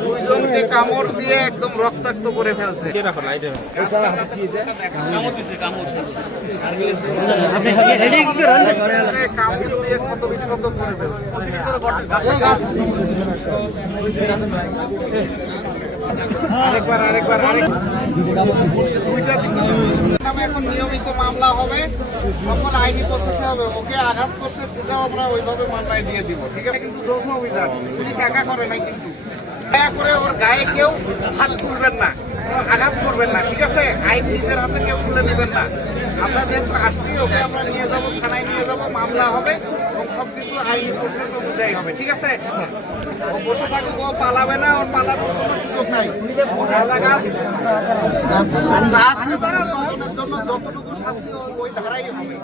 দুইজনকে কামড় দিয়ে একদম রক্তাক্ত করে ফেলছে। কামড় দিয়ে ক্ষত বিক্ষত করে ফেলছে। আরেকবার দুইটা নামে এখন নিয়মিত মামলা হবে, সকল আইনি প্রসেসে হবে। ওকে আঘাত করছে সেটাও আমরা ওইভাবে মামলায় দিয়ে দিব, ঠিক আছে? কিন্তু যৌথ অভিযান, পুলিশ একা করে নাই। কিন্তু দয়া করে ওর গায়ে কেউ হাত তুলবেন না, আঘাত করবেন না, ঠিক আছে? আইন নিজের হাতে কেউ তুলে নেবেন না। আমরা যেহেতু আসছি, ওকে আমরা নিয়ে যাবো, থানায় নিয়ে যাবো, মামলা হবে এবং সবকিছু আইনি প্রসেস অনুযায়ী হবে, ঠিক আছে? ও বসে থাকুক, ও পালাবে না, ওর পালানোর কোনো সুযোগ নাই। ও গাঁজা গাছ জন্য যতটুকু শাস্তি ওই ধারাই হবে।